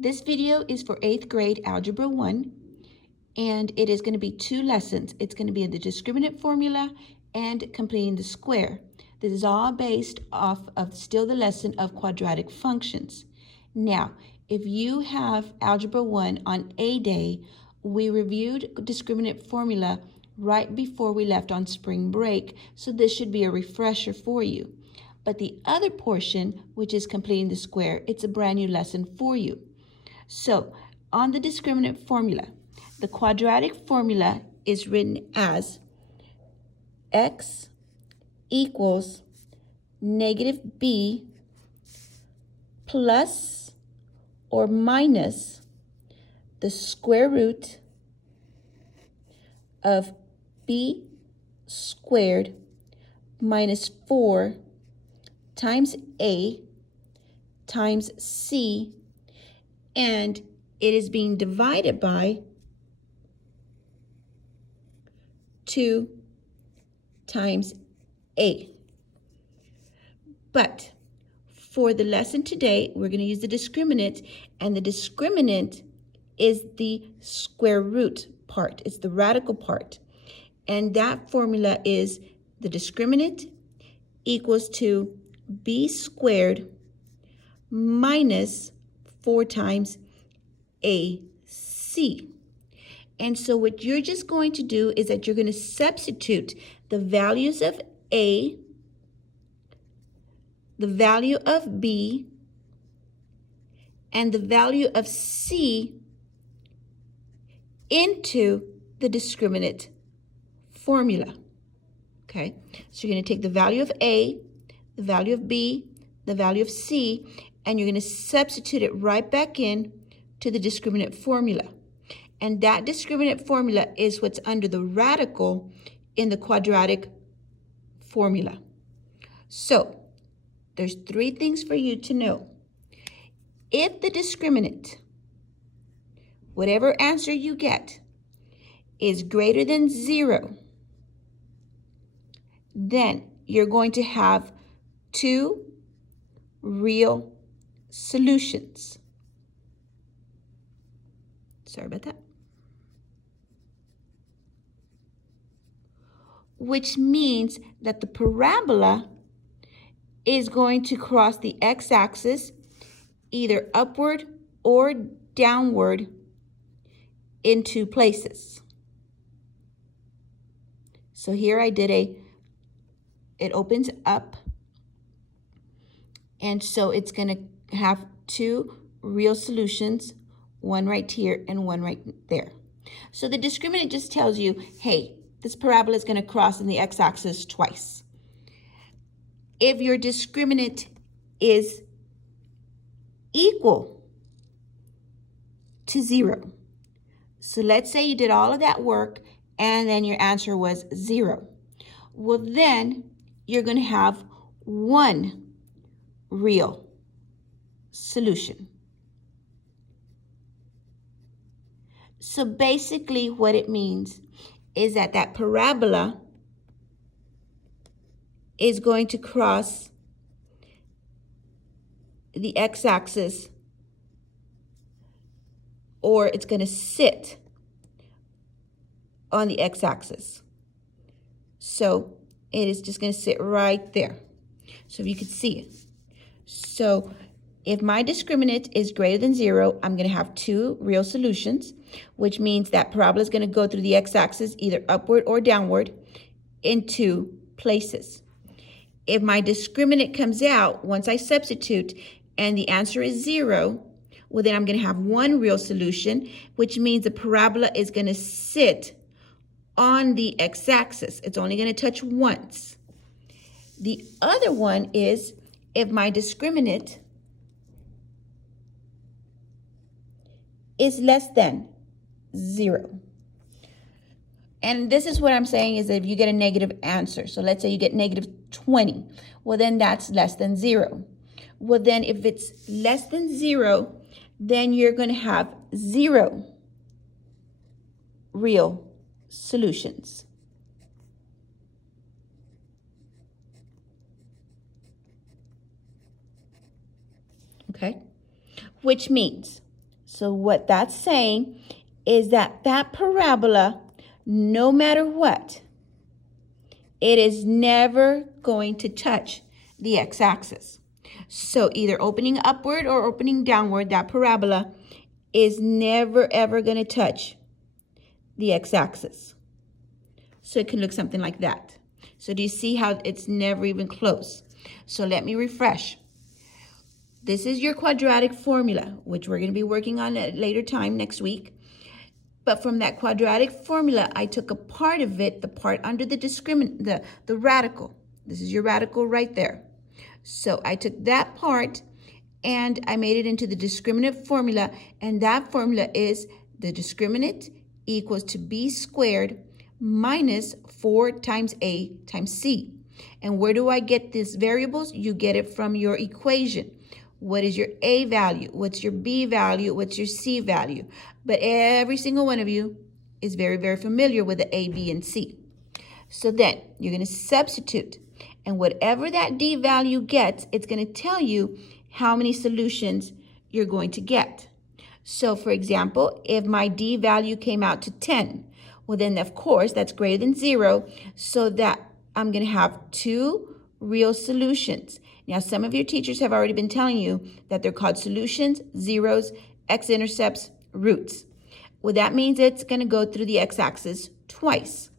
This video is for 8th grade Algebra 1, and it is going to be 2 lessons. It's going to be the discriminant formula and completing the square. This is all based off of still the lesson of quadratic functions. Now, if you have Algebra 1 on A day, we reviewed discriminant formula right before we left on spring break, so this should be a refresher for you. But the other portion, which is completing the square, it's a brand new lesson for you. So, on the discriminant formula, the quadratic formula is written as x equals negative b plus or minus the square root of b squared minus 4 times a times c, and it is being divided by 2 times a. But for the lesson today, we're going to use the discriminant, and the discriminant is the square root part. It's the radical part. And that formula is the discriminant equals to b squared minus 4 times AC. And so what you're just going to do is that you're going to substitute the values of A, the value of B, and the value of C into the discriminant formula. Okay, so you're going to take the value of A, the value of B, the value of C, and you're going to substitute it right back in to the discriminant formula. And that discriminant formula is what's under the radical in the quadratic formula. So, there's 3 things for you to know. If the discriminant, whatever answer you get, is greater than 0, then you're going to have 2 real solutions. Sorry about that. Which means that the parabola is going to cross the x-axis either upward or downward in 2 places. So here I did it opens up, and so it's going to have 2 real solutions, one right here and one right there. So the discriminant just tells you, hey, this parabola is going to cross in the x-axis twice. If your discriminant is equal to 0, so let's say you did all of that work and then your answer was 0. Well, then you're going to have 1 real solution. So basically what it means is that that parabola is going to cross the x-axis, or it's going to sit on the x-axis. So it is just going to sit right there. So if you could see it. So if my discriminant is greater than 0, I'm going to have 2 real solutions, which means that parabola is going to go through the x-axis either upward or downward in 2 places. If my discriminant comes out, once I substitute, and the answer is 0, well, then I'm going to have 1 real solution, which means the parabola is going to sit on the x-axis. It's only going to touch once. The other one is if my discriminant is less than 0. And this is what I'm saying is that if you get a negative answer, so let's say you get negative 20, well, then that's less than 0. Well, then if it's less than 0, then you're going to have 0 real solutions. Okay? Which means So what that's saying is that that parabola, no matter what, it is never going to touch the x-axis. So either opening upward or opening downward, that parabola is never ever going to touch the x-axis. So it can look something like that. So do you see how it's never even close? So let me refresh. This is your quadratic formula, which we're going to be working on at a later time next week. But from that quadratic formula, I took a part of it, the part under the discriminant, the radical. This is your radical right there. So I took that part and I made it into the discriminant formula, and that formula is the discriminant equals to b squared minus 4 times a times c. And where do I get these variables? You get it from your equation. What is your a value? What's your b value? What's your c value? But every single one of you is very, very familiar with the a, b, and c. So then you're going to substitute. And whatever that d value gets, it's going to tell you how many solutions you're going to get. So for example, if my d value came out to 10, well then of course that's greater than 0, so that I'm going to have 2 real solutions. Now some of your teachers have already been telling you that they're called solutions, zeros, x-intercepts, roots. Well, that means it's going to go through the x-axis twice.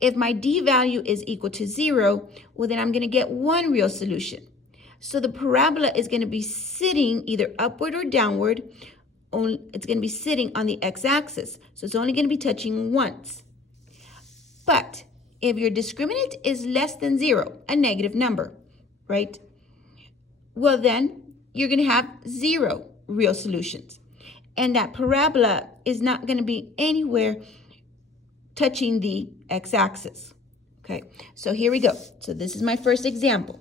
If my d value is equal to 0, well then I'm going to get 1 real solution. So the parabola is going to be sitting either upward or downward. It's going to be sitting on the x-axis. So it's only going to be touching once. But if your discriminant is less than 0, a negative number, right? Well then you're going to have 0 real solutions. And that parabola is not going to be anywhere touching the x-axis. Okay, so here we go. So this is my first example.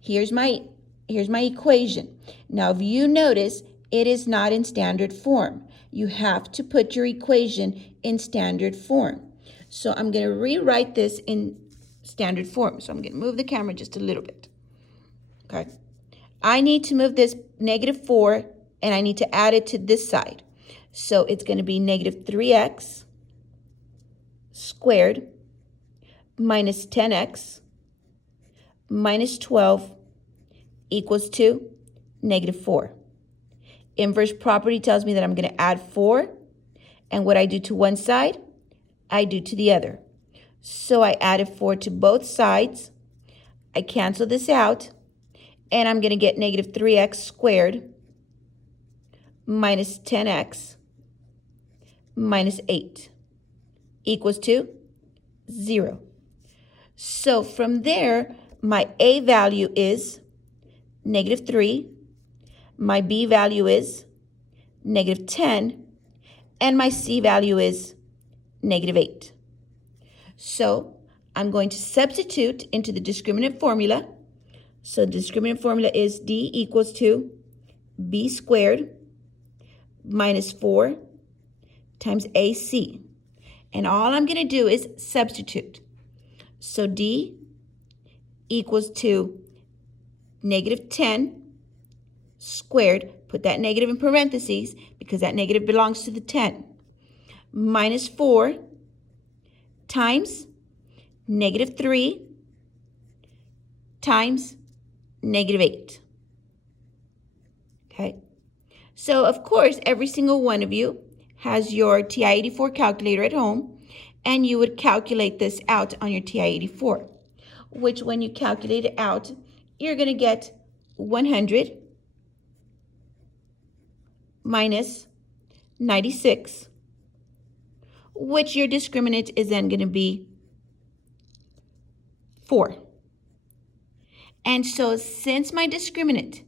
Here's my equation. Now, if you notice, it is not in standard form. You have to put your equation in standard form. So I'm going to rewrite this in standard form. So I'm going to move the camera just a little bit. Okay, I need to move this negative 4, and I need to add it to this side. So it's going to be negative 3x squared minus 10x minus 12 equals to negative 4. Inverse property tells me that I'm going to add 4, and what I do to one side, I do to the other. So I added 4 to both sides. I cancel this out, and I'm going to get negative 3x squared minus 10x minus 8 equals to 0. So from there, my a value is negative 3, my b value is negative 10, and my c value is negative 8. So I'm going to substitute into the discriminant formula. So the discriminant formula is d equals to b squared minus 4 times ac. And all I'm going to do is substitute. So d equals to negative 10 squared, put that negative in parentheses because that negative belongs to the 10, minus 4 times negative 3 times negative 8. Okay, so of course every single one of you has your TI-84 calculator at home, and you would calculate this out on your TI-84, which when you calculate it out, you're going to get 100 minus 96, which your discriminant is then going to be 4. And so since my discriminant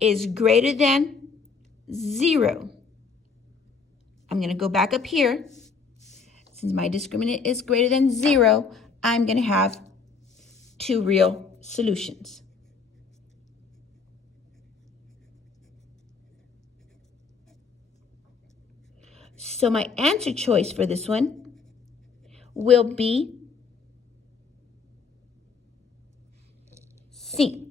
is greater than 0, I'm going to go back up here. Since my discriminant is greater than 0, I'm going to have 2 real solutions. So my answer choice for this one will be C.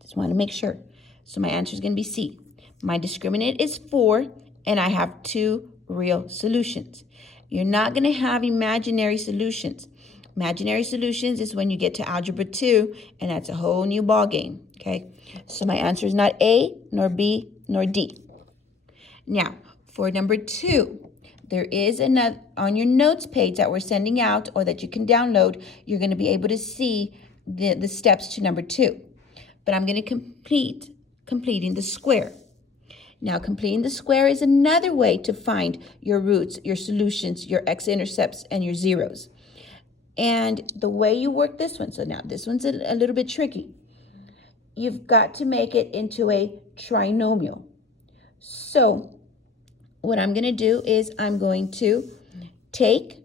Just want to make sure. So my answer is going to be C. My discriminant is 4, and I have 2 real solutions. You're not going to have imaginary solutions. Imaginary solutions is when you get to Algebra 2, and that's a whole new ball game, okay? So my answer is not A, nor B, nor D. Now, for number 2, there is another, on your notes page that we're sending out or that you can download, you're going to be able to see the steps to number 2. But I'm going to completing the square. Now, completing the square is another way to find your roots, your solutions, your x-intercepts, and your zeros. And the way you work this one, so now this one's a little bit tricky. You've got to make it into a trinomial. So what I'm going to do is I'm going to take